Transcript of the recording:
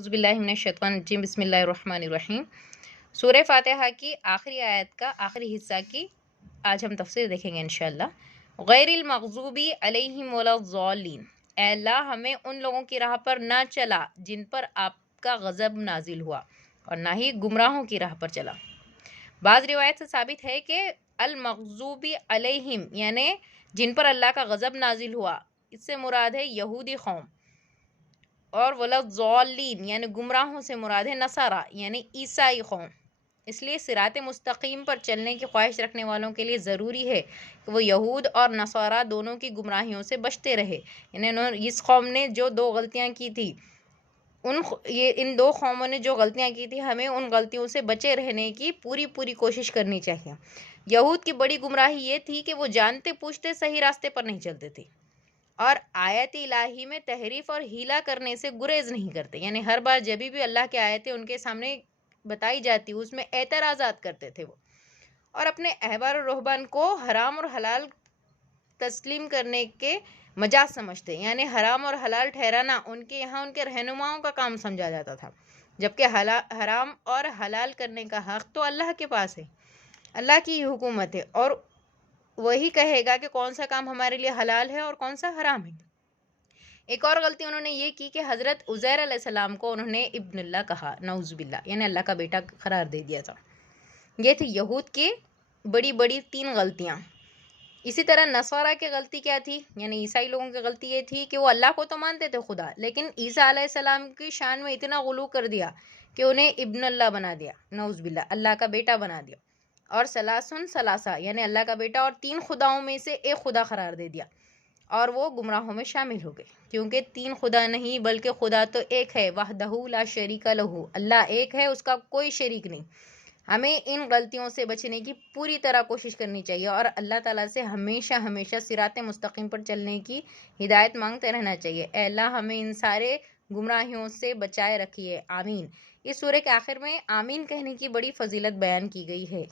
औज़ुबिल्लाहिमिनश्शैतानिर्रजीम बिस्मिल्लाहिर्रहमानिर्रहीम। सूरह फातिहा की आखिरी आयत का आखिरी हिस्सा की आज हम तफसीर देखेंगे इंशाअल्लाह। गैरिल मग़ज़ूबी अलैहिम वलज़्ज़ालिन, ऐ अल्लाह हमें उन लोगों की राह पर ना चला जिन पर आपका गज़ब नाजिल हुआ, और ना ही गुमराहों की राह पर चला। बाज़ रिवायत से साबित है कि अल मग़ज़ूबी अलैहिम यानी जिन पर अल्लाह का गज़ब नाजिल हुआ, इससे मुराद है यहूदी कौम, और वलज़्ज़ालिन यानी गुमराहों से मुराद है नसारा यानी ईसाई कौम। इसलिए सिरात मुस्तकीम पर चलने की ख्वाहिश रखने वालों के लिए ज़रूरी है कि वो यहूद और नसारा दोनों की गुमराहियों से बचते रहे। यानी इस कौम ने जो दो गलतियां की थी, इन दो कौमों ने जो गलतियां की थी, हमें उन गलतियों से बचे रहने की पूरी कोशिश करनी चाहिए। यहूद की बड़ी गुमराही ये थी कि वो जानते पूछते सही रास्ते पर नहीं चलते थे, और आयत इलाही में तहरीफ और हीला करने से गुरेज नहीं करते। यानी हर बार जब भी अल्लाह की आयतें उनके सामने बताई जाती उसमें एतराज़ात करते थे वो, और अपने अहबार और रुहबान को हराम और हलाल तस्लीम करने के मजाज समझते। यानी हराम और हलाल ठहराना उनके यहाँ उनके रहनुमाओं का काम समझा जाता था, जबकि हराम और हलाल करने का हक़ तो अल्लाह के पास है, अल्लाह की ही हुकूमत है, और वही कहेगा कि कौन सा काम हमारे लिए हलाल है और कौन सा हराम है। एक और गलती उन्होंने ये की कि हज़रत उज़ैर अलैहिस्सलाम को उन्होंने इब्नुल्लाह कहा, नऊज़ुबिल्लाह, यानी अल्लाह का बेटा करार दे दिया था। ये थी यहूद की बड़ी 3 गलतियाँ। इसी तरह नसारा की गलती क्या थी, यानी ईसाई लोगों की गलती ये थी कि वो अल्लाह को तो मानते थे खुदा, लेकिन ईसा अलैहिस्सलाम की शान में इतना गुलू कर दिया कि उन्हें इब्नुल्लाह बना दिया, नऊज़ुबिल्लाह, अल्लाह का बेटा बना दिया, और सलासुन सलासा यानी अल्लाह का बेटा और 3 खुदाओं में से एक खुदा करार दे दिया, और वो गुमराहों में शामिल हो गए। क्योंकि 3 खुदा नहीं बल्कि खुदा तो एक है, वहदहू ला शरीका लहू, अल्लाह एक है, उसका कोई शरीक नहीं। हमें इन गलतियों से बचने की पूरी तरह कोशिश करनी चाहिए और अल्लाह ताला से हमेशा सिरात मुस्तकीम पर चलने की हिदायत मांगते रहना चाहिए। ऐ अल्लाह हमें इन सारे गुमराहियों से बचाए रखिए, आमीन। इस सूरह के आखिर में आमीन कहने की बड़ी फजीलत बयान की गई है।